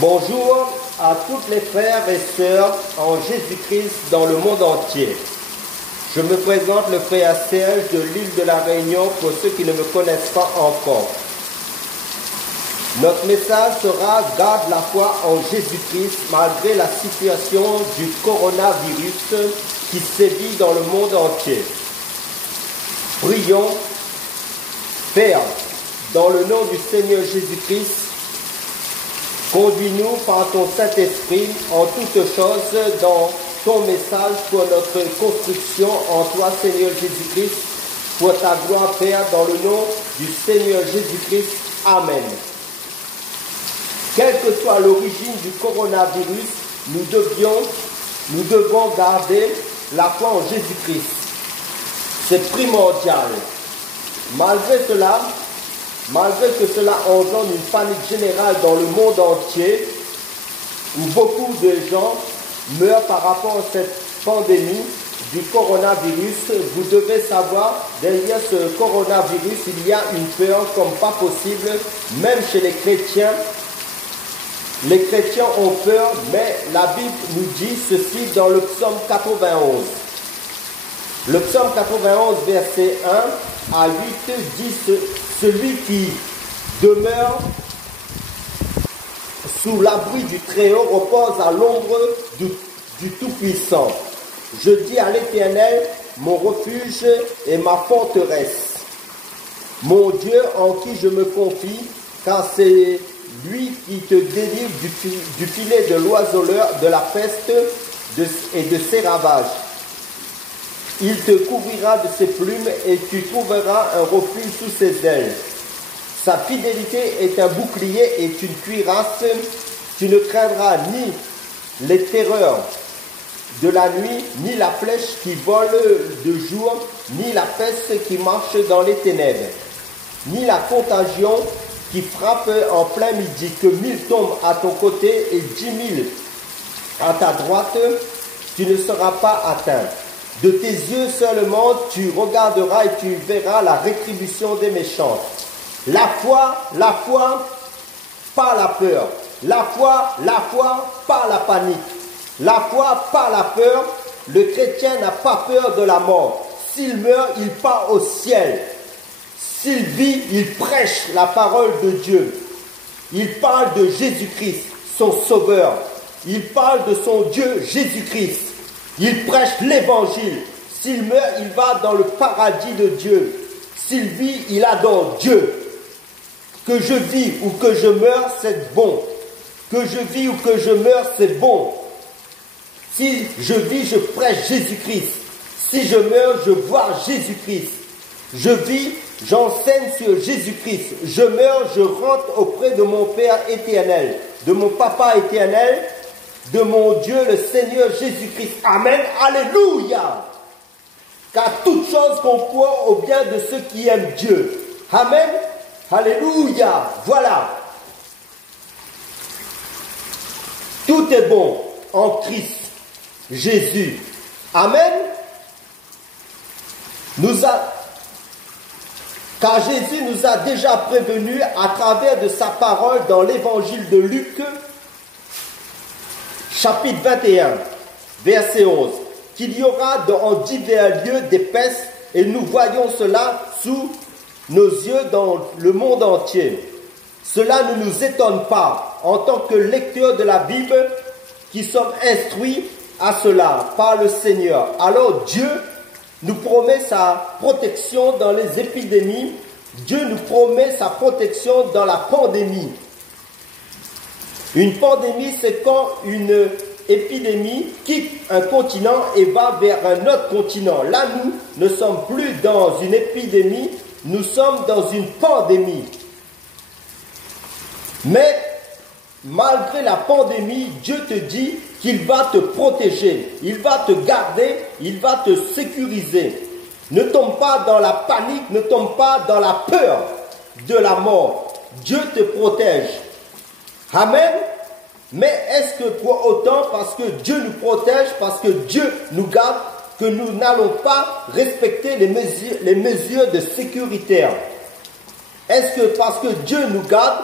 Bonjour à toutes les frères et sœurs en Jésus-Christ dans le monde entier. Je me présente le frère Serge de l'île de la Réunion pour ceux qui ne me connaissent pas encore. Notre message sera « Garde la foi en Jésus-Christ malgré la situation du coronavirus qui sévit dans le monde entier ». Prions. Père, dans le nom du Seigneur Jésus-Christ, conduis-nous par ton Saint-Esprit en toutes choses dans ton message pour notre construction en toi, Seigneur Jésus-Christ, pour ta gloire, Père, dans le nom du Seigneur Jésus-Christ. Amen. Quelle que soit l'origine du coronavirus, nous devons garder la foi en Jésus-Christ. C'est primordial. Malgré que cela engendre une panique générale dans le monde entier, où beaucoup de gens meurent par rapport à cette pandémie du coronavirus, vous devez savoir, derrière ce coronavirus, il y a une peur comme pas possible, même chez les chrétiens. Les chrétiens ont peur, mais la Bible nous dit ceci dans le psaume 91. Le psaume 91, verset 1 à 8, dit celui qui demeure sous l'abri du Très-Haut repose à l'ombre du Tout-Puissant. Je dis à l'Éternel, mon refuge et ma forteresse, mon Dieu en qui je me confie, car c'est lui qui te délivre du filet de l'oiseleur, de la peste et de ses ravages. Il te couvrira de ses plumes et tu trouveras un refuge sous ses ailes. Sa fidélité est un bouclier et une cuirasse. Tu ne craindras ni les terreurs de la nuit, ni la flèche qui vole de jour, ni la peste qui marche dans les ténèbres, ni la contagion qui frappe en plein midi. Que 1000 tombent à ton côté et 10 000 à ta droite, tu ne seras pas atteint. De tes yeux seulement tu regarderas et tu verras la rétribution des méchants. La foi, pas la peur. La foi, pas la panique. La foi, pas la peur. Le chrétien n'a pas peur de la mort. S'il meurt, il part au ciel. S'il vit, il prêche la parole de Dieu. Il parle de Jésus-Christ, son sauveur. Il parle de son Dieu, Jésus-Christ. Il prêche l'évangile. S'il meurt, il va dans le paradis de Dieu. S'il vit, il adore Dieu. Que je vis ou que je meurs, c'est bon. Que je vis ou que je meurs, c'est bon. Si je vis, je prêche Jésus-Christ. Si je meurs, je vois Jésus-Christ. Je vis, j'enseigne sur Jésus-Christ. Je meurs, je rentre auprès de mon Père éternel, de mon Papa éternel, de mon Dieu, le Seigneur Jésus-Christ. Amen. Alléluia. Car toute chose concourt au bien de ceux qui aiment Dieu. Amen. Alléluia. Voilà. Tout est bon en Christ Jésus. Amen. Car Jésus nous a déjà prévenus à travers de sa parole dans l'évangile de Luc, chapitre 21, verset 11, qu'il y aura en divers lieux des pestes, et nous voyons cela sous nos yeux dans le monde entier. Cela ne nous étonne pas, en tant que lecteurs de la Bible, qui sommes instruits à cela par le Seigneur. Alors Dieu nous promet sa protection dans les épidémies. Dieu nous promet sa protection dans la pandémie. Une pandémie, c'est quand une épidémie quitte un continent et va vers un autre continent. Là, nous ne sommes plus dans une épidémie, nous sommes dans une pandémie. Mais, malgré la pandémie, Dieu te dit qu'il va te protéger, il va te garder, il va te sécuriser. Ne tombe pas dans la panique, ne tombe pas dans la peur de la mort. Dieu te protège. Amen. Mais est-ce que pour autant, parce que Dieu nous protège, parce que Dieu nous garde, que nous n'allons pas respecter les mesures de sécurité? Est-ce que parce que Dieu nous garde,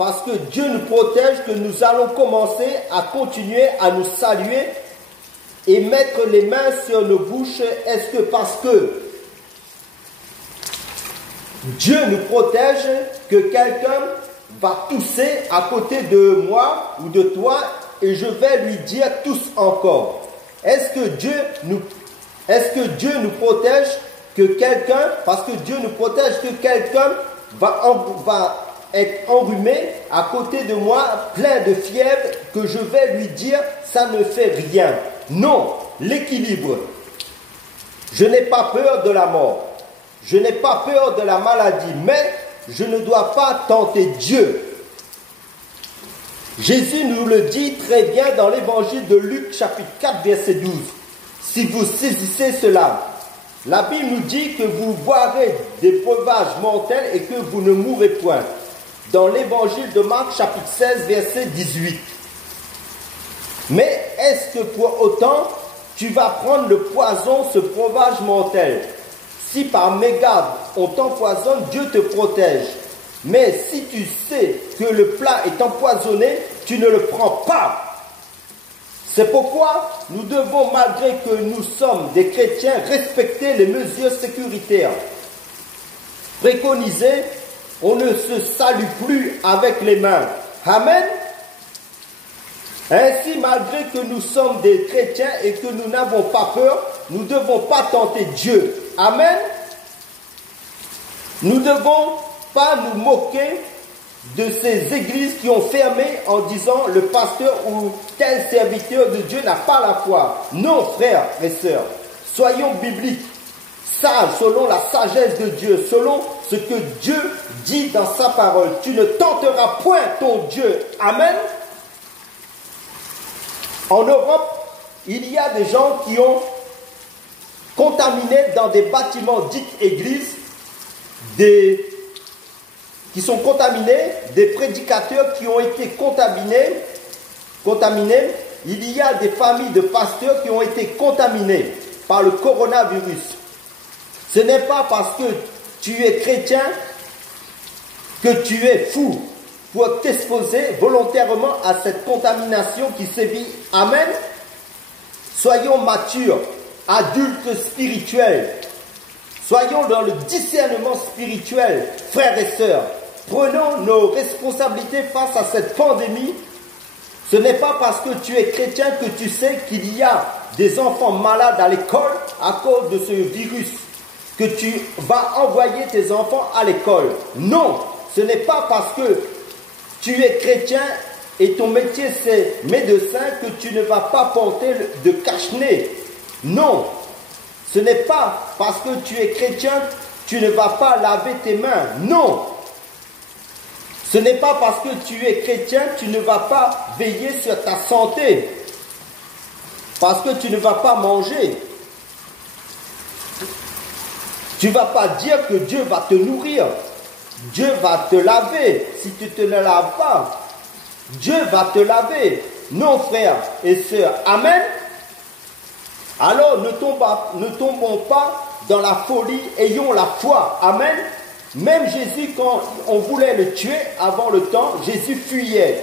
parce que Dieu nous protège que nous allons commencer à continuer à nous saluer et mettre les mains sur nos bouches? Est-ce que parce que Dieu nous protège que quelqu'un va tousser à côté de moi ou de toi et je vais lui dire tous encore? Est-ce que Dieu nous protège que quelqu'un, parce que Dieu nous protège que quelqu'un va être enrhumé à côté de moi, plein de fièvre, que je vais lui dire ça ne fait rien? Non, l'équilibre. Je n'ai pas peur de la mort. Je n'ai pas peur de la maladie, mais je ne dois pas tenter Dieu. Jésus nous le dit très bien dans l'évangile de Luc, chapitre 4, verset 12. Si vous saisissez cela, la Bible nous dit que vous boirez des breuvages mortels et que vous ne mourrez point. Dans l'évangile de Marc, chapitre 16, verset 18. Mais est-ce que pour autant, tu vas prendre le poison, ce breuvage mortel? Si par mégarde on t'empoisonne, Dieu te protège. Mais si tu sais que le plat est empoisonné, tu ne le prends pas. C'est pourquoi nous devons, malgré que nous sommes des chrétiens, respecter les mesures sécuritaires préconisées. On ne se salue plus avec les mains. Amen. Ainsi, malgré que nous sommes des chrétiens et que nous n'avons pas peur, nous ne devons pas tenter Dieu. Amen. Nous ne devons pas nous moquer de ces églises qui ont fermé en disant le pasteur ou tel serviteur de Dieu n'a pas la foi. Non, frères et sœurs, soyons bibliques, sages selon la sagesse de Dieu, selon ce que Dieu dit dans sa parole. Tu ne tenteras point ton Dieu. Amen. En Europe, il y a des gens qui ont contaminé dans des bâtiments dits églises, qui sont contaminés, des prédicateurs qui ont été contaminés. Il y a des familles de pasteurs qui ont été contaminés par le coronavirus. Ce n'est pas parce que tu es chrétien que tu es fou pour t'exposer volontairement à cette contamination qui sévit. Amen. Soyons matures, adultes spirituels. Soyons dans le discernement spirituel, frères et sœurs. Prenons nos responsabilités face à cette pandémie. Ce n'est pas parce que tu es chrétien que tu sais qu'il y a des enfants malades à l'école à cause de ce virus, que tu vas envoyer tes enfants à l'école. Non, ce n'est pas parce que tu es chrétien et ton métier c'est médecin que tu ne vas pas porter de cache-nez. Non, ce n'est pas parce que tu es chrétien que tu ne vas pas laver tes mains. Non, ce n'est pas parce que tu es chrétien que tu ne vas pas veiller sur ta santé. Parce que tu ne vas pas manger. Tu ne vas pas dire que Dieu va te nourrir. Dieu va te laver si tu ne te laves pas. Dieu va te laver. Non, frères et sœurs. Amen. Alors ne tombons pas dans la folie, ayons la foi. Amen. Même Jésus, quand on voulait le tuer avant le temps, Jésus fuyait.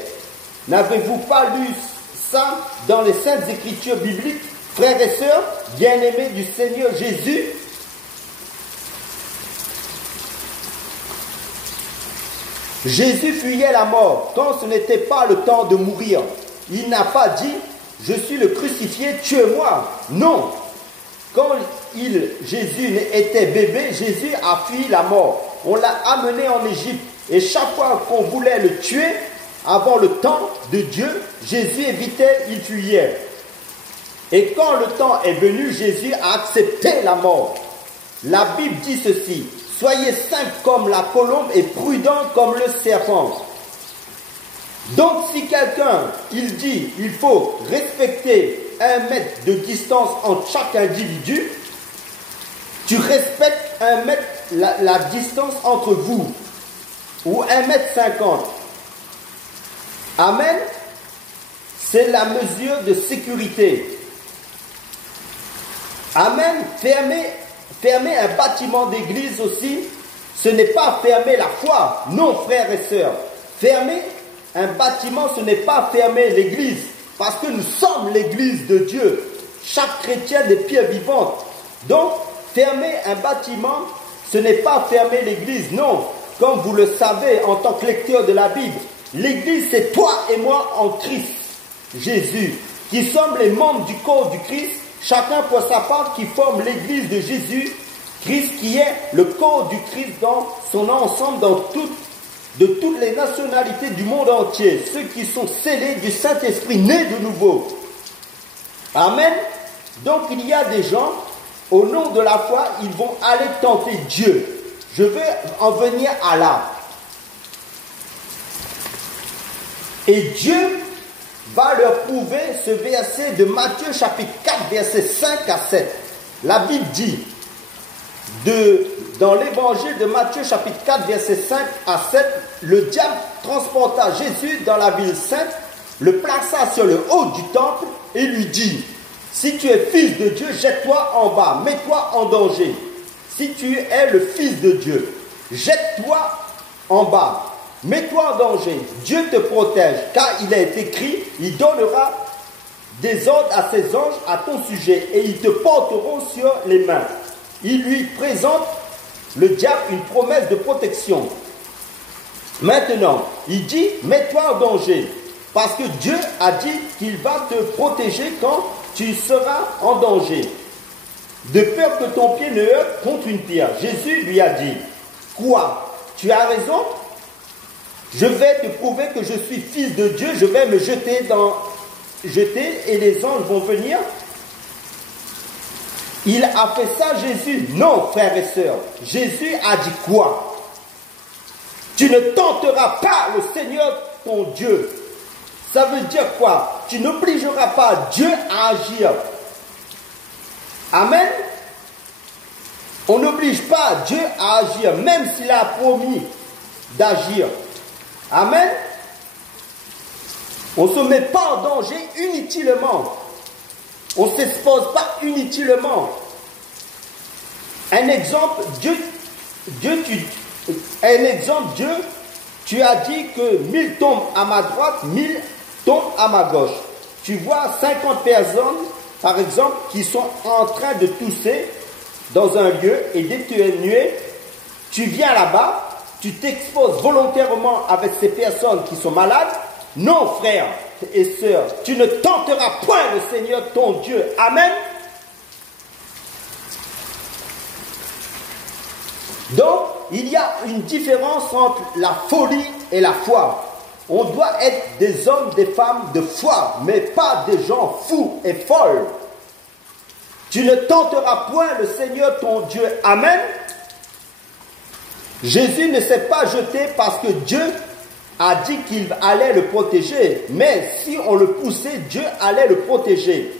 N'avez-vous pas lu ça dans les Saintes Écritures bibliques, frères et sœurs, bien-aimés du Seigneur Jésus? Jésus fuyait la mort quand ce n'était pas le temps de mourir. Il n'a pas dit « Je suis le crucifié, tuez-moi ». Non. Quand Jésus était bébé, Jésus a fui la mort. On l'a amené en Égypte. Et chaque fois qu'on voulait le tuer, avant le temps de Dieu, Jésus évitait, il fuyait. Et quand le temps est venu, Jésus a accepté la mort. La Bible dit ceci: soyez simples comme la colombe et prudents comme le serpent. Donc si quelqu'un, il dit, il faut respecter 1 mètre de distance entre chaque individu, tu respectes 1 mètre la distance entre vous, ou 1,50 m. Amen. C'est la mesure de sécurité. Amen. Fermer un bâtiment d'église aussi, ce n'est pas fermer la foi. Non, frères et sœurs. Fermer un bâtiment, ce n'est pas fermer l'église, parce que nous sommes l'église de Dieu. Chaque chrétien des pierres vivantes. Donc, fermer un bâtiment, ce n'est pas fermer l'église, non. Comme vous le savez en tant que lecteur de la Bible, l'église c'est toi et moi en Christ, Jésus, qui sommes les membres du corps du Christ, chacun pour sa part qui forme l'église de Jésus, Christ qui est le corps du Christ dans son ensemble, de toutes les nationalités du monde entier, ceux qui sont scellés du Saint-Esprit, nés de nouveau. Amen. Donc il y a des gens, au nom de la foi, ils vont aller tenter Dieu. Je vais en venir à là. Et Dieu va leur prouver ce verset de Matthieu chapitre 4, versets 5 à 7. La Bible dit, dans l'évangile de Matthieu chapitre 4, versets 5 à 7, le diable transporta Jésus dans la ville sainte, le plaça sur le haut du temple et lui dit, si tu es fils de Dieu, jette-toi en bas, mets-toi en danger. Si tu es le fils de Dieu, jette-toi en bas, mets-toi en danger. Dieu te protège, car il est écrit, il donnera des ordres à ses anges à ton sujet, et ils te porteront sur les mains. Il lui présente, le diable, une promesse de protection. Maintenant, il dit, mets-toi en danger, parce que Dieu a dit qu'il va te protéger quand tu seras en danger. De peur que ton pied ne heurte contre une pierre. Jésus lui a dit, quoi? Tu as raison? Je vais te prouver que je suis fils de Dieu, je vais me jeter et les anges vont venir. Il a fait ça, Jésus? Non, frères et sœurs. Jésus a dit quoi? Tu ne tenteras pas le Seigneur ton Dieu. Ça veut dire quoi? Tu n'obligeras pas Dieu à agir. Amen. On n'oblige pas Dieu à agir, même s'il a promis d'agir. Amen. On ne se met pas en danger inutilement. On ne s'expose pas inutilement. Un exemple, Dieu, tu as dit que 1000 tombent à ma droite, 1000 tombent à ma gauche. Tu vois 50 personnes, par exemple, qui sont en train de tousser dans un lieu et d'éternuer. Tu viens là-bas, tu t'exposes volontairement avec ces personnes qui sont malades. Non, frère et sœurs, tu ne tenteras point le Seigneur ton Dieu. Amen. Donc, il y a une différence entre la folie et la foi. On doit être des hommes, des femmes de foi, mais pas des gens fous et folles. Tu ne tenteras point le Seigneur ton Dieu. Amen. Jésus ne s'est pas jeté parce que Dieu a dit qu'il allait le protéger. Mais si on le poussait, Dieu allait le protéger.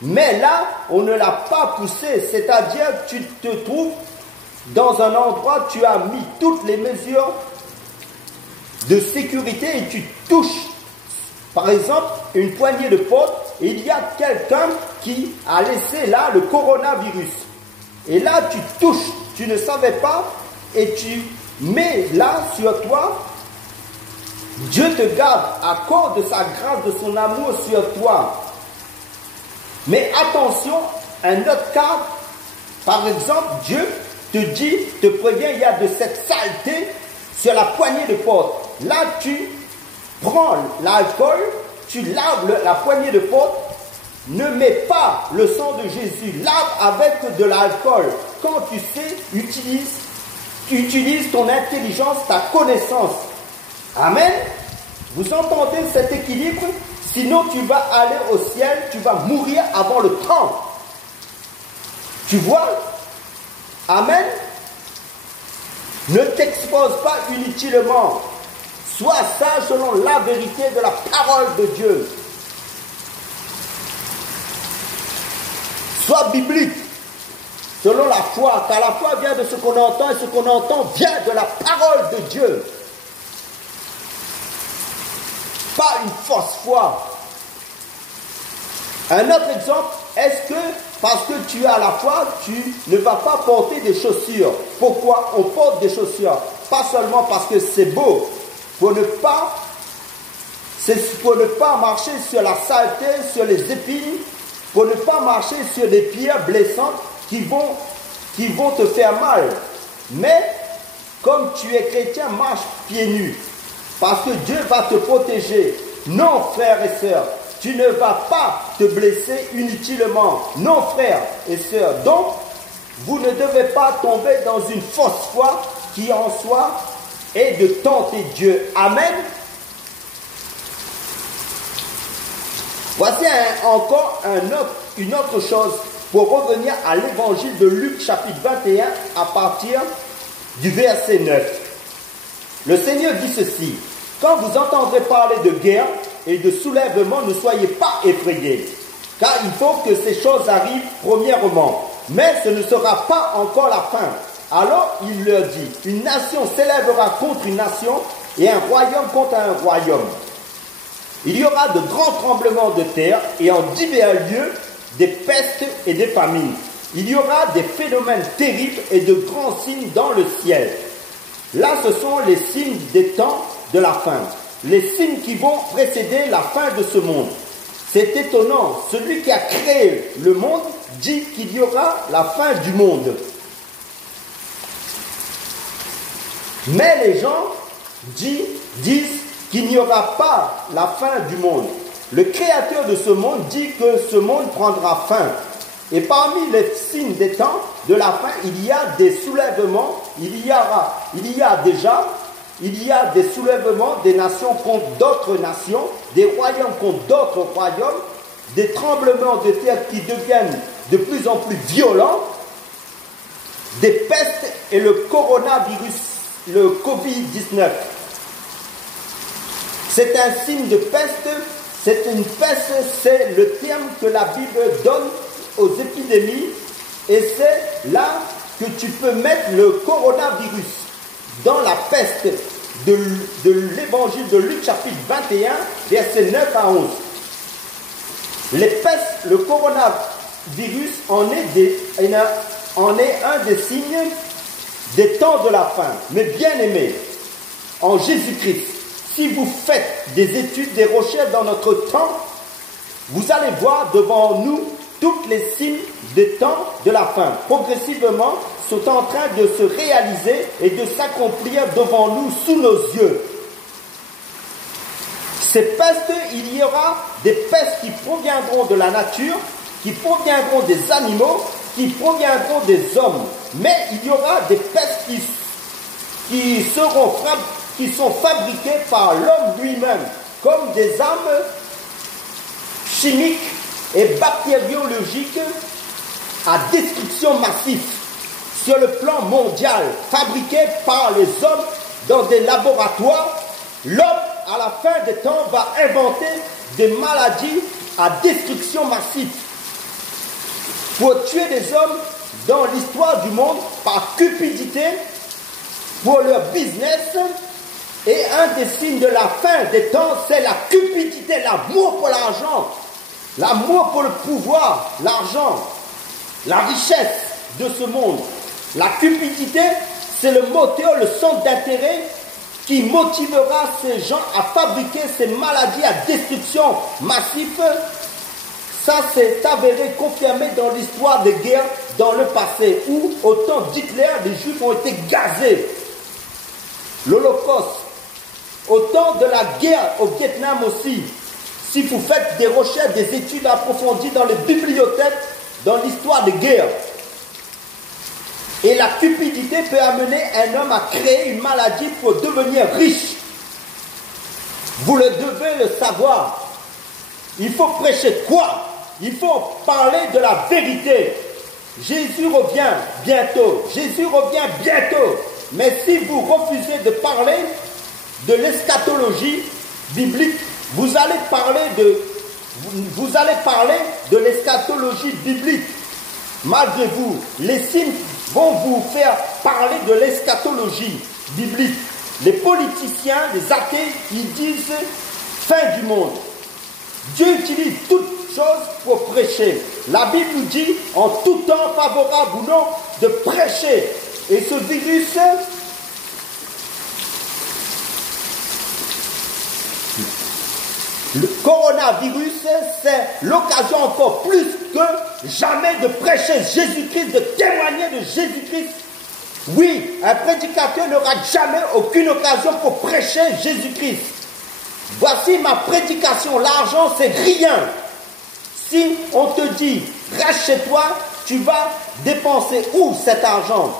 Mais là, on ne l'a pas poussé. C'est-à-dire, tu te trouves dans un endroit, tu as mis toutes les mesures de sécurité et tu touches, par exemple, une poignée de porte et il y a quelqu'un qui a laissé là le coronavirus. Et là, tu touches, tu ne savais pas et tu mets là sur toi. Dieu te garde à cause de sa grâce, de son amour sur toi. Mais attention, un autre cas, par exemple, Dieu te dit, te prévient, il y a de cette saleté sur la poignée de porte. Là, tu prends l'alcool, tu laves la poignée de porte, ne mets pas le sang de Jésus, lave avec de l'alcool. Quand tu sais, tu utilises ton intelligence, ta connaissance. Amen. Vous entendez cet équilibre? Sinon, tu vas aller au ciel, tu vas mourir avant le temps. Tu vois? Amen. Ne t'expose pas inutilement. Sois sage selon la vérité de la parole de Dieu. Sois biblique selon la foi, car la foi vient de ce qu'on entend et ce qu'on entend vient de la parole de Dieu. Pas une fausse foi. Un autre exemple, est-ce que parce que tu as la foi, tu ne vas pas porter des chaussures? Pourquoi on porte des chaussures? Pas seulement parce que c'est beau pour ne pas marcher sur la saleté, sur les épines, pour ne pas marcher sur des pierres blessantes qui vont te faire mal. Mais comme tu es chrétien, marche pieds nus, parce que Dieu va te protéger. Non, frères et sœurs, tu ne vas pas te blesser inutilement. Non, frères et sœurs. Donc, vous ne devez pas tomber dans une fausse foi qui en soi est de tenter Dieu. Amen. Voici encore une autre chose pour revenir à l'évangile de Luc chapitre 21 à partir du verset 9. Le Seigneur dit ceci: quand vous entendrez parler de guerre et de soulèvement, ne soyez pas effrayés, car il faut que ces choses arrivent premièrement, mais ce ne sera pas encore la fin. Alors il leur dit: une nation s'élèvera contre une nation et un royaume contre un royaume. Il y aura de grands tremblements de terre et en divers lieux des pestes et des famines. Il y aura des phénomènes terribles et de grands signes dans le ciel. Là, ce sont les signes des temps de la fin, les signes qui vont précéder la fin de ce monde. C'est étonnant, celui qui a créé le monde dit qu'il y aura la fin du monde. Mais les gens disent qu'il n'y aura pas la fin du monde. Le créateur de ce monde dit que ce monde prendra fin. Et parmi les signes des temps de la fin, il y a des soulèvements, il y a des soulèvements des nations contre d'autres nations, des royaumes contre d'autres royaumes, des tremblements de terre qui deviennent de plus en plus violents, des pestes et le coronavirus, le Covid-19. C'est un signe de peste, c'est une peste, c'est le terme que la Bible donne aux épidémies, et c'est là que tu peux mettre le coronavirus dans la peste de l'évangile de Luc chapitre 21, versets 9 à 11. Les pestes, le coronavirus en est un des signes des temps de la fin. Mais bien aimés, en Jésus-Christ, si vous faites des études, des recherches dans notre temps, vous allez voir devant nous tous les signes des temps de la fin. Progressivement, sont en train de se réaliser et de s'accomplir devant nous, sous nos yeux. Ces pestes, il y aura des pestes qui proviendront de la nature, qui proviendront des animaux, qui proviendront des hommes. Mais il y aura des pestes qui sont fabriquées par l'homme lui-même, comme des armes chimiques et bactériologiques à destruction massive sur le plan mondial, fabriquées par les hommes dans des laboratoires. L'homme, à la fin des temps, va inventer des maladies à destruction massive pour tuer des hommes dans l'histoire du monde par cupidité, pour leur business. Et un des signes de la fin des temps, c'est la cupidité, l'amour pour l'argent, l'amour pour le pouvoir, l'argent, la richesse de ce monde. La cupidité, c'est le moteur, le centre d'intérêt qui motivera ces gens à fabriquer ces maladies à destruction massive. Ça s'est avéré, confirmé dans l'histoire des guerres dans le passé, où au temps d'Hitler, les Juifs ont été gazés. L'Holocauste, au temps de la guerre au Vietnam aussi. Si vous faites des recherches, des études approfondies dans les bibliothèques, dans l'histoire des guerres. Et la cupidité peut amener un homme à créer une maladie pour devenir riche. Vous le devez le savoir. Il faut prêcher quoi? Il faut parler de la vérité. Jésus revient bientôt. Jésus revient bientôt. Mais si vous refusez de parler de l'eschatologie biblique, vous allez parler de l'eschatologie biblique. Malgré vous, les signes vont vous faire parler de l'eschatologie biblique. Les politiciens, les athées, ils disent fin du monde. Dieu utilise toutes choses pour prêcher. La Bible nous dit, en tout temps, favorable ou non, de prêcher. Et ce virus, Le coronavirus, c'est l'occasion encore plus que jamais de prêcher Jésus-Christ, de témoigner de Jésus-Christ. Oui, un prédicateur n'aura jamais aucune occasion pour prêcher Jésus-Christ. Voici ma prédication, l'argent c'est rien. Si on te dit, reste chez toi, tu vas dépenser où cet argent?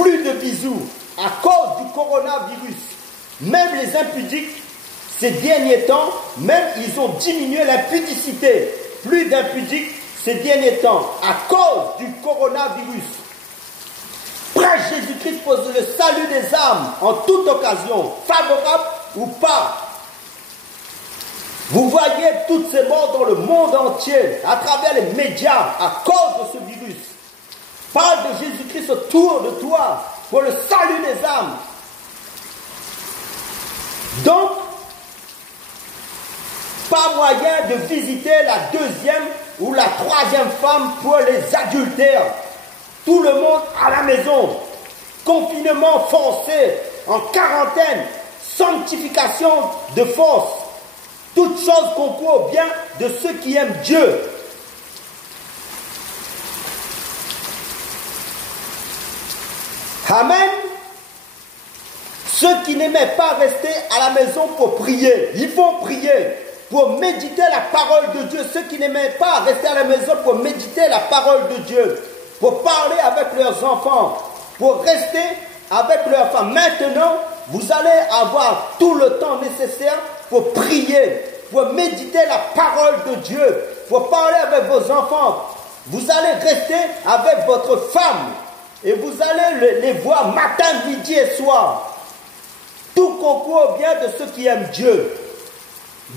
Plus de bisous à cause du coronavirus. Même les impudiques, ces derniers temps, même ils ont diminué l'impudicité. Plus d'impudiques ces derniers temps à cause du coronavirus. Prêche Jésus-Christ pour le salut des âmes en toute occasion, favorable ou pas. Vous voyez toutes ces morts dans le monde entier, à travers les médias, à cause de ce virus. Parle de Jésus-Christ autour de toi, pour le salut des âmes. Donc, pas moyen de visiter la deuxième ou la troisième femme pour les adultères. Tout le monde à la maison. Confinement forcé, en quarantaine, sanctification de force. Toutes choses concourent au bien de ceux qui aiment Dieu. Amen. Ceux qui n'aimaient pas rester à la maison pour prier, ils vont prier pour méditer la parole de Dieu. Ceux qui n'aimaient pas rester à la maison pour méditer la parole de Dieu, pour parler avec leurs enfants, pour rester avec leurs femmes. Maintenant, vous allez avoir tout le temps nécessaire pour prier, pour méditer la parole de Dieu, pour parler avec vos enfants. Vous allez rester avec votre femme et vous allez les voir matin, midi et soir. Tout concourt au bien de ceux qui aiment Dieu.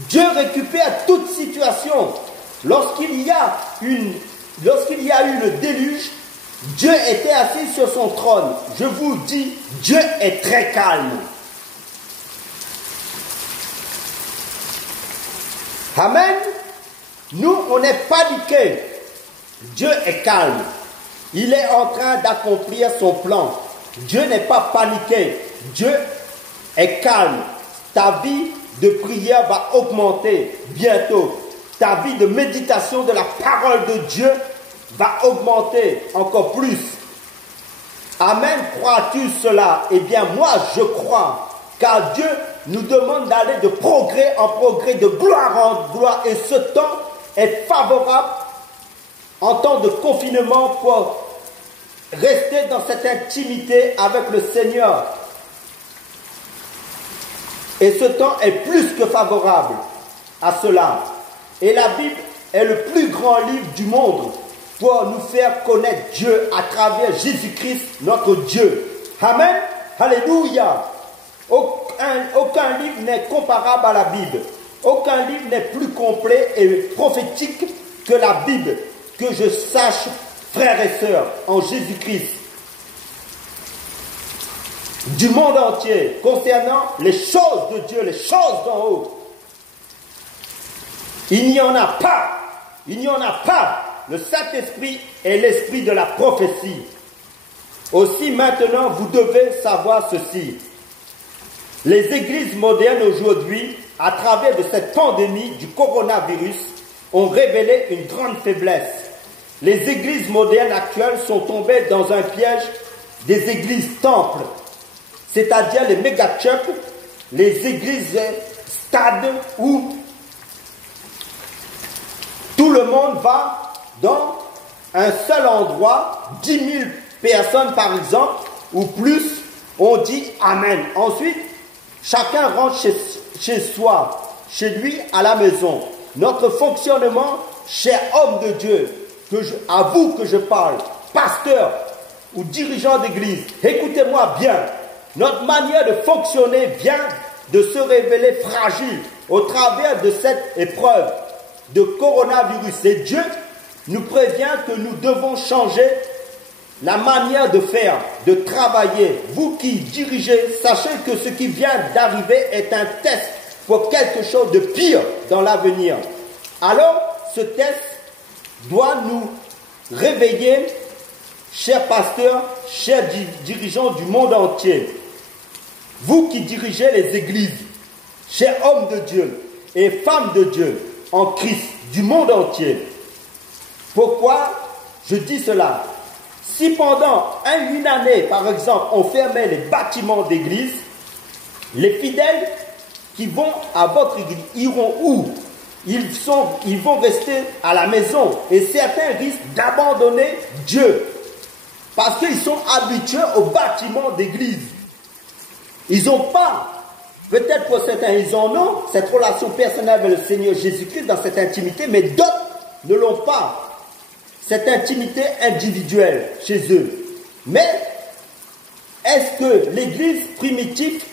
Dieu récupère toute situation. Lorsqu'il y a eu le déluge, Dieu était assis sur son trône. Je vous dis, Dieu est très calme. Amen. Nous, on est paniqués. Dieu est calme. Il est en train d'accomplir son plan. Dieu n'est pas paniqué. Dieu est calme. Ta vie de prière va augmenter bientôt. Ta vie de méditation de la parole de Dieu va augmenter encore plus. Amen. Crois-tu cela? Eh bien, moi, je crois. Car Dieu nous demande d'aller de progrès en progrès, de gloire en gloire. Et ce temps est favorable en temps de confinement pour rester dans cette intimité avec le Seigneur. Et ce temps est plus que favorable à cela. Et la Bible est le plus grand livre du monde pour nous faire connaître Dieu à travers Jésus-Christ, notre Dieu. Amen. Alléluia. Aucun livre n'est comparable à la Bible. Aucun livre n'est plus complet et prophétique que la Bible. Que je sache, frères et sœurs, en Jésus-Christ. Du monde entier, concernant les choses de Dieu, les choses d'en haut. Il n'y en a pas. Il n'y en a pas. Le Saint-Esprit est l'esprit de la prophétie. Aussi maintenant, vous devez savoir ceci. Les églises modernes aujourd'hui, à travers de cette pandémie du coronavirus, ont révélé une grande faiblesse. Les églises modernes actuelles sont tombées dans un piège des églises temples, c'est-à-dire les méga-churches, les églises stades où tout le monde va dans un seul endroit, 10 000 personnes par exemple, ou plus, on dit Amen. Ensuite, chacun rentre chez soi, chez lui à la maison. Notre fonctionnement, cher homme de Dieu, à vous que je parle, pasteur ou dirigeant d'église, écoutez-moi bien. Notre manière de fonctionner vient de se révéler fragile au travers de cette épreuve de coronavirus. Et Dieu nous prévient que nous devons changer la manière de faire, de travailler. Vous qui dirigez, sachez que ce qui vient d'arriver est un test pour quelque chose de pire dans l'avenir. Alors, ce test doit nous réveiller, chers pasteurs, chers dirigeants du monde entier. Vous qui dirigez les églises, chers hommes de Dieu, et femmes de Dieu en Christ du monde entier. Pourquoi je dis cela? Si pendant une année, par exemple, on fermait les bâtiments d'église, les fidèles qui vont à votre église iront où? Ils vont rester à la maison et certains risquent d'abandonner Dieu parce qu'ils sont habitués au bâtiment d'église. Ils n'ont pas, peut-être pour certains ils en ont, cette relation personnelle avec le Seigneur Jésus-Christ dans cette intimité, mais d'autres ne l'ont pas. Cette intimité individuelle chez eux. Mais est-ce que l'église primitive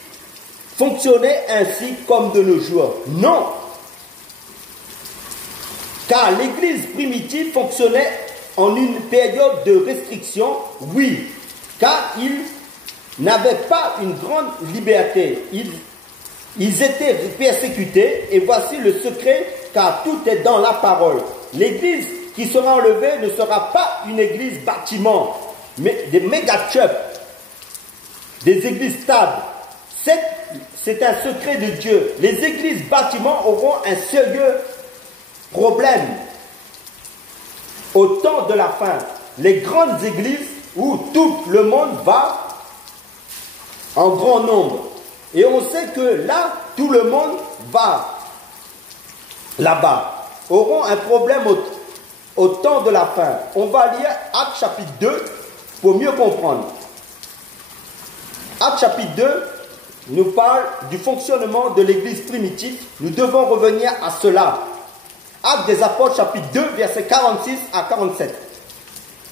fonctionnait ainsi comme de nos jours? Non. Car l'église primitive fonctionnait en une période de restriction, oui, car ils n'avaient pas une grande liberté. Ils étaient persécutés et voici le secret, car tout est dans la parole. L'église qui sera enlevée ne sera pas une église bâtiment, mais des méga-church, des églises stables. C'est un secret de Dieu. Les églises bâtiments auront un sérieux problème au temps de la fin. Les grandes églises où tout le monde va en grand nombre. Et on sait que là, tout le monde va là-bas, auront un problème au temps de la fin. On va lire Actes chapitre 2 pour mieux comprendre. Actes chapitre 2 nous parle du fonctionnement de l'église primitive. Nous devons revenir à cela. Actes des apôtres chapitre 2 versets 46 à 47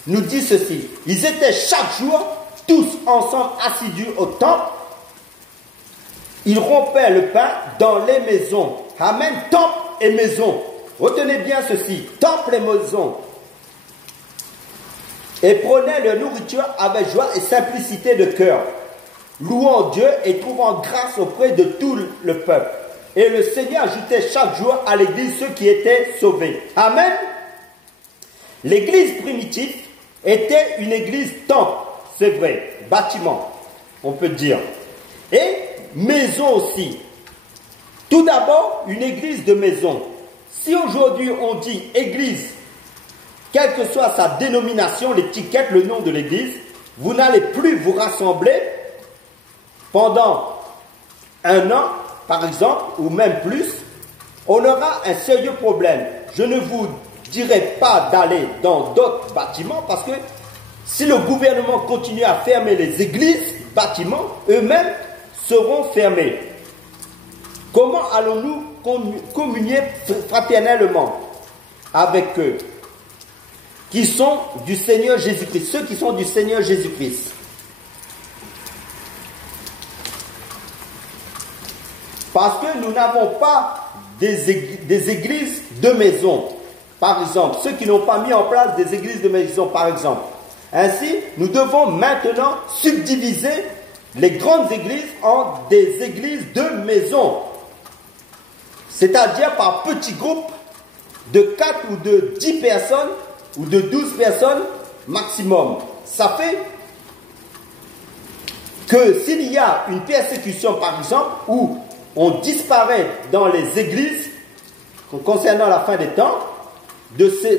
nous dit ceci. Ils étaient chaque jour tous ensemble assidus au temple. Ils rompaient le pain dans les maisons. Amen. Temple et maison. Retenez bien ceci, temple et maison. Et prenaient leur nourriture avec joie et simplicité de cœur, louant Dieu et trouvant grâce auprès de tout le peuple. Et le Seigneur ajoutait chaque jour à l'église ceux qui étaient sauvés. Amen. L'église primitive était une église temple, c'est vrai, bâtiment, on peut dire. Et maison aussi. Tout d'abord, une église de maison. Si aujourd'hui on dit église, quelle que soit sa dénomination, l'étiquette, le nom de l'église, vous n'allez plus vous rassembler pendant un an, par exemple, ou même plus, on aura un sérieux problème. Je ne vous dirai pas d'aller dans d'autres bâtiments parce que si le gouvernement continue à fermer les églises, bâtiments, eux-mêmes seront fermés. Comment allons-nous communier fraternellement avec eux qui sont du Seigneur Jésus-Christ, ceux qui sont du Seigneur Jésus-Christ? Parce que nous n'avons pas des églises de maison, par exemple. Ceux qui n'ont pas mis en place des églises de maison, par exemple. Ainsi, nous devons maintenant subdiviser les grandes églises en des églises de maison. C'est-à-dire par petits groupes de 4 ou de 10 personnes ou de 12 personnes maximum. Ça fait que s'il y a une persécution, par exemple, où on disparaît dans les églises, concernant la fin des temps,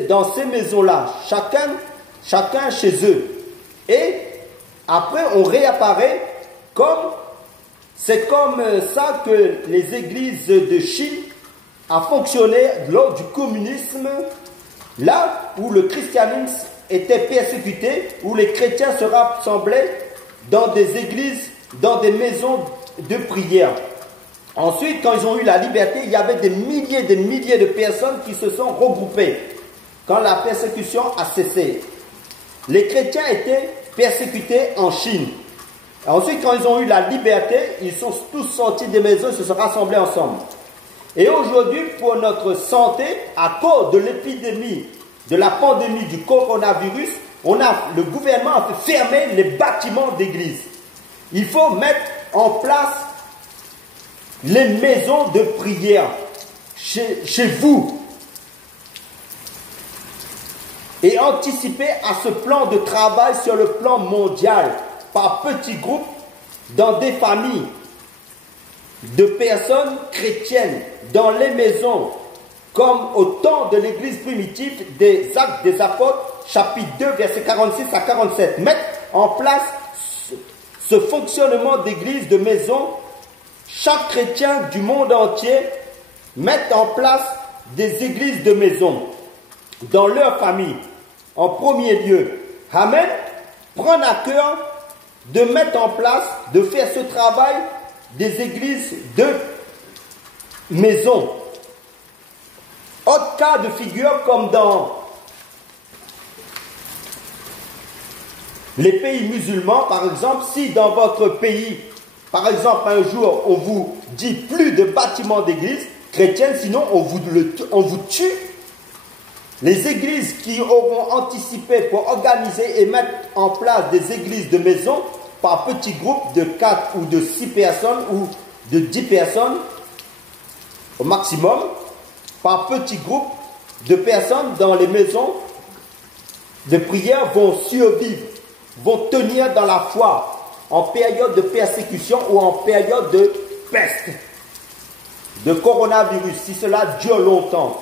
dans ces maisons-là, chacun chez eux. Et après, on réapparaît c'est comme ça que les églises de Chine a fonctionné lors du communisme, là où le christianisme était persécuté, où les chrétiens se rassemblaient dans des églises, dans des maisons de prière. Ensuite, quand ils ont eu la liberté, il y avait des milliers de personnes qui se sont regroupées quand la persécution a cessé. Les chrétiens étaient persécutés en Chine. Ensuite, quand ils ont eu la liberté, ils sont tous sortis des maisons et se sont rassemblés ensemble. Et aujourd'hui, pour notre santé, à cause de l'épidémie, de la pandémie du coronavirus, le gouvernement a fait fermer les bâtiments d'église. Il faut mettre en place les maisons de prière chez vous et anticiper à ce plan de travail sur le plan mondial par petits groupes dans des familles de personnes chrétiennes dans les maisons, comme au temps de l'église primitive des Actes des Apôtres, chapitre 2, versets 46 à 47. Mettre en place ce fonctionnement d'église, de maison, chaque chrétien du monde entier met en place des églises de maison dans leur famille, en premier lieu. Amen. Prendre à cœur de mettre en place, de faire ce travail des églises de maison. Autre cas de figure, comme dans les pays musulmans, par exemple, si dans votre pays, par exemple, un jour, on vous dit plus de bâtiments d'église chrétienne, sinon on vous tue. Les églises qui auront anticipé pour organiser et mettre en place des églises de maison par petits groupes de 4 ou de 6 personnes ou de 10 personnes au maximum, par petits groupes de personnes dans les maisons de prière vont survivre, vont tenir dans la foi en période de persécution ou en période de peste, de coronavirus, si cela dure longtemps.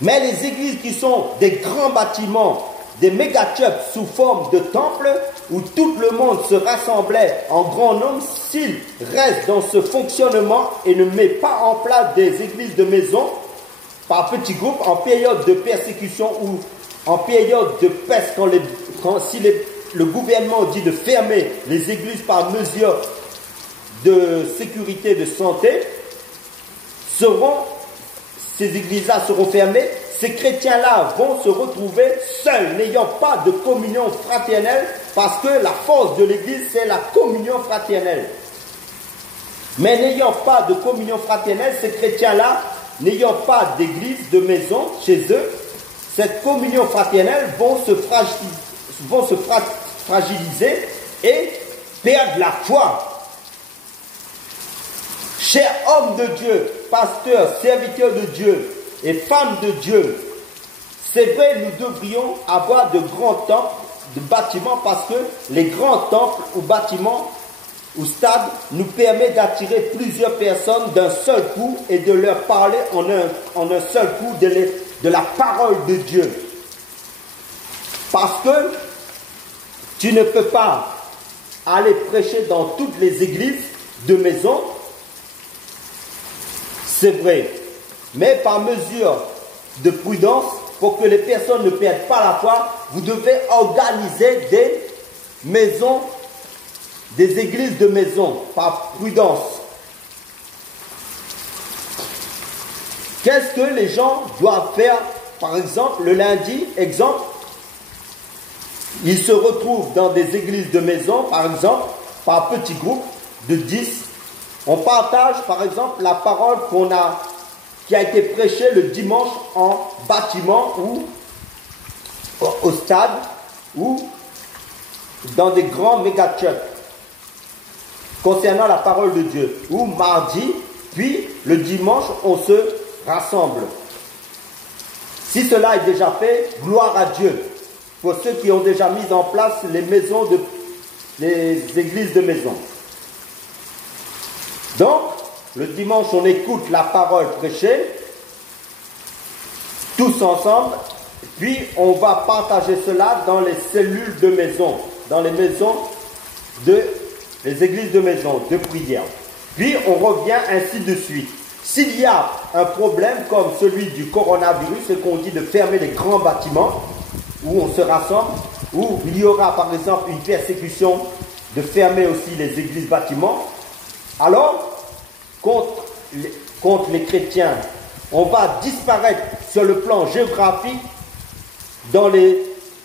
Mais les églises qui sont des grands bâtiments, des méga-churches sous forme de temples, où tout le monde se rassemblait en grand nombre, s'ils restent dans ce fonctionnement et ne mettent pas en place des églises de maison, par petits groupes, en période de persécution ou en période de peste, le gouvernement dit de fermer les églises par mesure de sécurité, de santé, ces églises-là seront fermées, ces chrétiens-là vont se retrouver seuls, n'ayant pas de communion fraternelle, parce que la force de l'église, c'est la communion fraternelle. Mais n'ayant pas de communion fraternelle, ces chrétiens-là, n'ayant pas d'église, de maison chez eux, cette communion fraternelle vont se fragiliser et perdre la foi. Chers hommes de Dieu, pasteurs, serviteurs de Dieu et femmes de Dieu, c'est vrai, nous devrions avoir de grands temples, de bâtiments, parce que les grands temples ou bâtiments ou stades nous permettent d'attirer plusieurs personnes d'un seul coup et de leur parler en un seul coup de la parole de Dieu. Parce que tu ne peux pas aller prêcher dans toutes les églises de maison, c'est vrai, mais par mesure de prudence, pour que les personnes ne perdent pas la foi, vous devez organiser des maisons, des églises de maison, par prudence. Qu'est-ce que les gens doivent faire, par exemple, le lundi, exemple, ils se retrouvent dans des églises de maison, par exemple, par petits groupes de 10. On partage, par exemple, la parole qui a été prêchée le dimanche en bâtiment ou au stade ou dans des grands méga-churches concernant la parole de Dieu. Ou mardi, puis le dimanche, on se rassemble. Si cela est déjà fait, gloire à Dieu. Pour ceux qui ont déjà mis en place les églises de maison. Donc, le dimanche, on écoute la parole prêchée, tous ensemble, puis on va partager cela dans les cellules de maison, dans les maisons les églises de maison, de prière. Puis on revient ainsi de suite. S'il y a un problème comme celui du coronavirus, c'est qu'on dit de fermer les grands bâtiments où on se rassemble, où il y aura par exemple une persécution, de fermer aussi les églises bâtiments, alors contre les chrétiens, on va disparaître sur le plan géographique dans les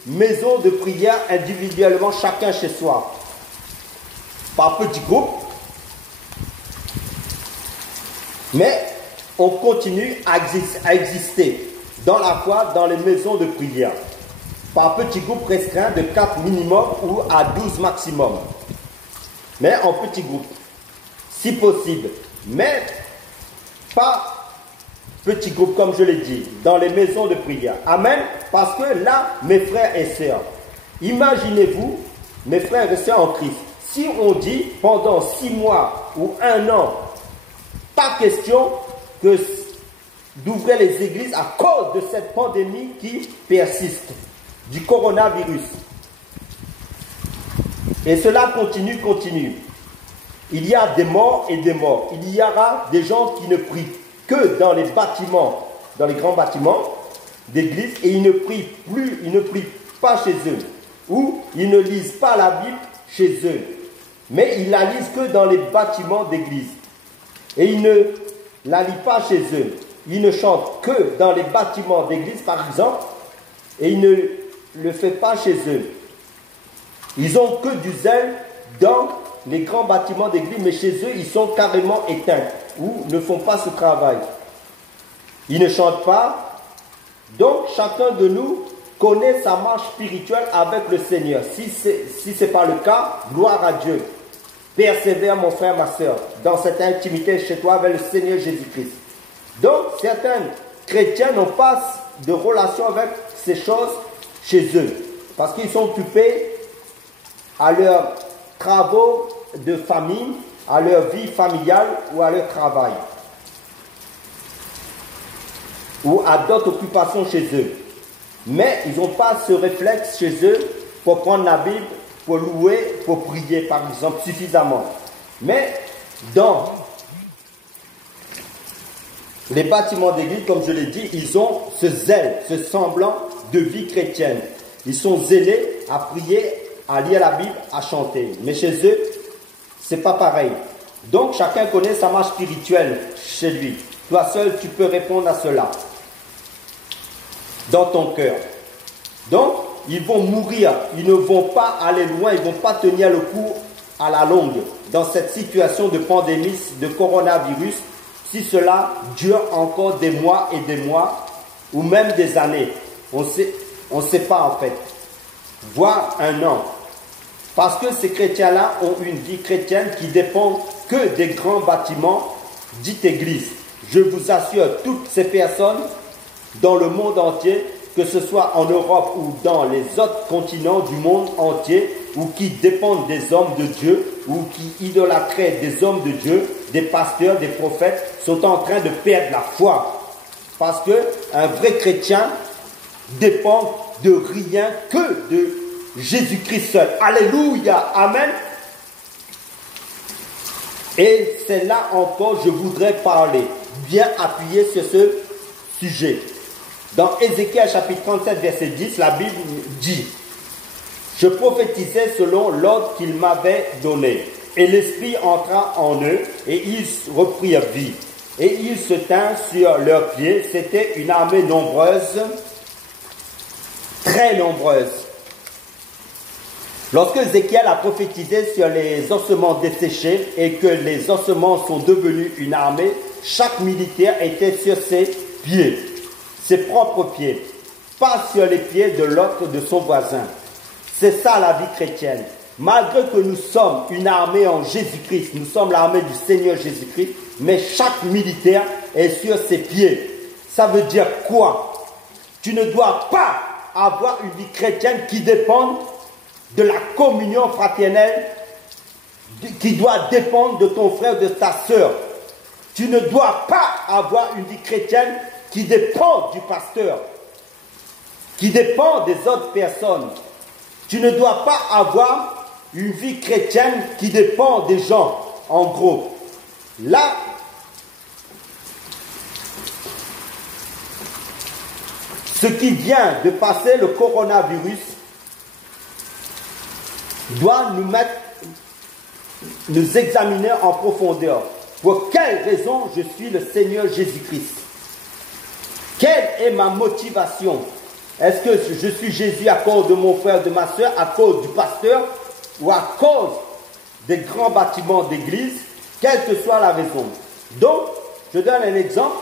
maisons de prière individuellement, chacun chez soi, par petits groupes. Mais on continue à exister dans la foi, dans les maisons de prière, par petits groupes restreints de 4 minimum ou à 12 maximum. Mais en petits groupes, si possible. Mais pas petits groupes, comme je l'ai dit, dans les maisons de prière. Amen. Parce que là, mes frères et sœurs, imaginez-vous, mes frères et sœurs en Christ, si on dit pendant 6 mois ou 1 an, pas question d'ouvrir les églises à cause de cette pandémie qui persiste, du coronavirus. Et cela continue. Il y a des morts et des morts. Il y aura des gens qui ne prient que dans les bâtiments, dans les grands bâtiments d'église, et ils ne prient pas chez eux, ou ils ne lisent pas la Bible chez eux, mais ils la lisent que dans les bâtiments d'église. Et ils ne la lisent pas chez eux. Ils ne chantent que dans les bâtiments d'église, par exemple, et ils ne le font pas chez eux. Ils ont que du zèle dans les grands bâtiments d'église, mais chez eux, ils sont carrément éteints, ou ne font pas ce travail. Ils ne chantent pas. Donc, chacun de nous connaît sa marche spirituelle avec le Seigneur. Si ce n'est pas le cas, gloire à Dieu. Persévère, mon frère, ma soeur, dans cette intimité chez toi avec le Seigneur Jésus-Christ. Donc, certains chrétiens n'ont pas de relation avec ces choses chez eux, parce qu'ils sont occupés à leurs travaux de famille, à leur vie familiale ou à leur travail, ou à d'autres occupations chez eux. Mais ils n'ont pas ce réflexe chez eux pour prendre la Bible, pour louer, pour prier, par exemple, suffisamment. Mais dans les bâtiments d'église, comme je l'ai dit, ils ont ce zèle, ce semblant de vie chrétienne. Ils sont zélés à prier, à lire la Bible, à chanter. Mais chez eux, c'est pas pareil. Donc, chacun connaît sa marche spirituelle chez lui. Toi seul, tu peux répondre à cela dans ton cœur. Donc, ils vont mourir. Ils ne vont pas aller loin. Ils ne vont pas tenir le coup à la longue dans cette situation de pandémie, de coronavirus, si cela dure encore des mois et des mois, ou même des années. On ne sait pas en fait. Voire un an. Parce que ces chrétiens-là ont une vie chrétienne qui dépend que des grands bâtiments, dites églises. Je vous assure, toutes ces personnes dans le monde entier, que ce soit en Europe ou dans les autres continents du monde entier, ou qui dépendent des hommes de Dieu, ou qui idolâtraient des hommes de Dieu, des pasteurs, des prophètes, sont en train de perdre la foi. Parce qu'un vrai chrétien dépend de rien que de Jésus-Christ seul. Alléluia, amen. Et c'est là encore je voudrais parler, bien appuyé sur ce sujet. Dans Ézéchiel chapitre 37 verset 10, la Bible dit: je prophétisais selon l'ordre qu'il m'avait donné, et l'esprit entra en eux, et ils reprirent vie, et ils se tinrent sur leurs pieds. C'était une armée nombreuse, très nombreuse. Lorsque Ézéchiel a prophétisé sur les ossements desséchés et que les ossements sont devenus une armée, chaque militaire était sur ses pieds, ses propres pieds, pas sur les pieds de l'autre, de son voisin. C'est ça la vie chrétienne. Malgré que nous sommes une armée en Jésus-Christ, nous sommes l'armée du Seigneur Jésus-Christ, mais chaque militaire est sur ses pieds. Ça veut dire quoi? Tu ne dois pas avoir une vie chrétienne qui dépend de la communion fraternelle, qui doit dépendre de ton frère, de ta sœur. Tu ne dois pas avoir une vie chrétienne qui dépend du pasteur, qui dépend des autres personnes. Tu ne dois pas avoir une vie chrétienne qui dépend des gens, en gros. Là, ce qui vient de passer, le coronavirus, doit nous examiner en profondeur. Pour quelle raison je suis le Seigneur Jésus-Christ? Quelle est ma motivation? Est-ce que je suis Jésus à cause de mon frère, de ma soeur, à cause du pasteur, ou à cause des grands bâtiments d'église? Quelle que soit la raison. Donc, je donne un exemple.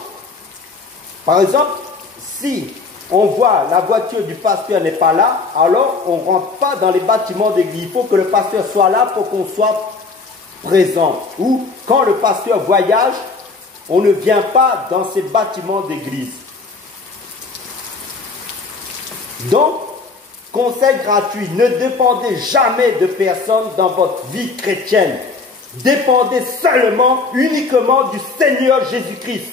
Par exemple, si on voit la voiture du pasteur n'est pas là, alors on ne rentre pas dans les bâtiments d'église. Il faut que le pasteur soit là pour qu'on soit présent. Ou quand le pasteur voyage, on ne vient pas dans ces bâtiments d'église. Donc, conseil gratuit, ne dépendez jamais de personne dans votre vie chrétienne. Dépendez seulement, uniquement du Seigneur Jésus-Christ.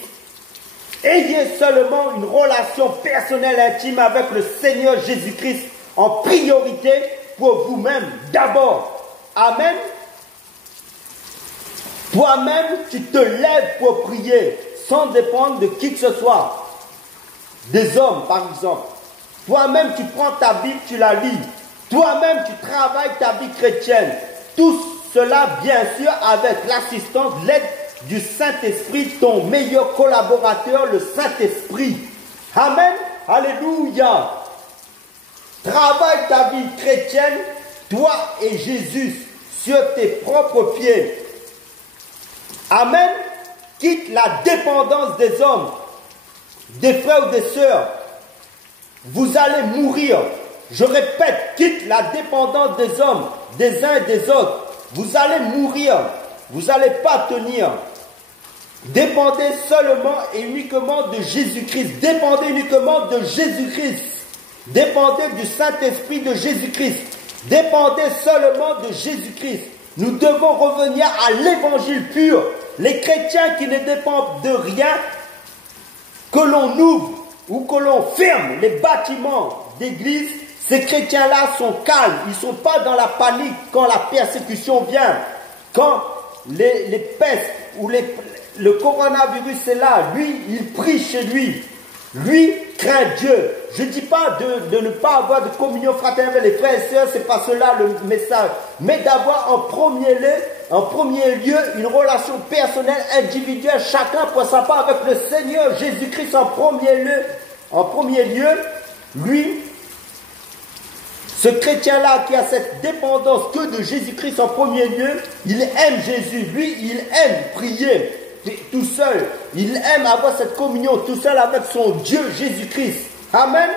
Ayez seulement une relation personnelle intime avec le Seigneur Jésus-Christ en priorité pour vous-même d'abord. Amen. Toi-même, tu te lèves pour prier sans dépendre de qui que ce soit. Des hommes, par exemple. Toi-même, tu prends ta Bible, tu la lis. Toi-même, tu travailles ta vie chrétienne. Tout cela, bien sûr, avec l'assistance, l'aide du Saint-Esprit, ton meilleur collaborateur, le Saint-Esprit. Amen. Alléluia. Travaille ta vie chrétienne, toi et Jésus, sur tes propres pieds. Amen. Quitte la dépendance des hommes, des frères ou des sœurs. Vous allez mourir. Je répète, quitte la dépendance des hommes, des uns et des autres. Vous allez mourir. Vous n'allez pas tenir. Dépendez seulement et uniquement de Jésus-Christ. Dépendez uniquement de Jésus-Christ. Dépendez du Saint-Esprit de Jésus-Christ. Dépendez seulement de Jésus-Christ. Nous devons revenir à l'évangile pur. Les chrétiens qui ne dépendent de rien, que l'on ouvre ou que l'on ferme les bâtiments d'église, ces chrétiens-là sont calmes. Ils ne sont pas dans la panique quand la persécution vient. Quand les pestes ou le coronavirus est là, lui, il prie chez lui. Lui craint Dieu. Je ne dis pas de ne pas avoir de communion fraternelle avec les frères et sœurs, c'est pas cela le message. Mais d'avoir en premier lieu une relation personnelle, individuelle, chacun pour sa part avec le Seigneur Jésus-Christ en premier lieu. Lui, ce chrétien-là qui a cette dépendance que de Jésus-Christ en premier lieu, il aime Jésus. Lui, il aime prier tout seul. Il aime avoir cette communion tout seul avec son Dieu Jésus-Christ. Amen.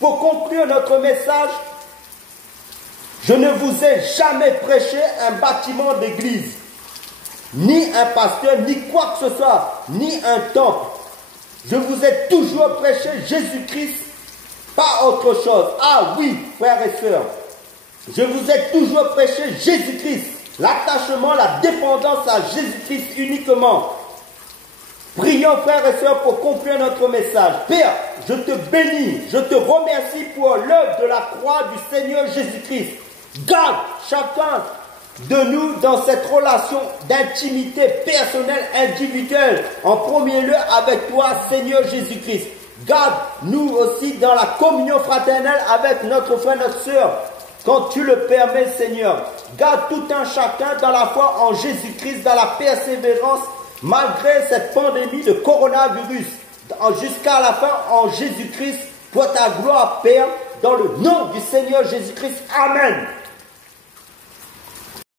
Pour conclure notre message, je ne vous ai jamais prêché un bâtiment d'église, ni un pasteur, ni quoi que ce soit, ni un temple. Je vous ai toujours prêché Jésus-Christ, pas autre chose. Ah oui, frères et sœurs, je vous ai toujours prêché Jésus-Christ. L'attachement, la dépendance à Jésus-Christ uniquement. Prions, frères et sœurs, pour conclure notre message. Père, je te bénis, je te remercie pour l'œuvre de la croix du Seigneur Jésus-Christ. Garde chacun de nous dans cette relation d'intimité personnelle, individuelle, en premier lieu avec toi, Seigneur Jésus-Christ. Garde-nous aussi dans la communion fraternelle avec notre frère, notre sœur, quand tu le permets, Seigneur. Garde tout un chacun dans la foi en Jésus-Christ, dans la persévérance, malgré cette pandémie de coronavirus, jusqu'à la fin en Jésus-Christ, pour ta gloire, Père, dans le nom du Seigneur Jésus-Christ. Amen.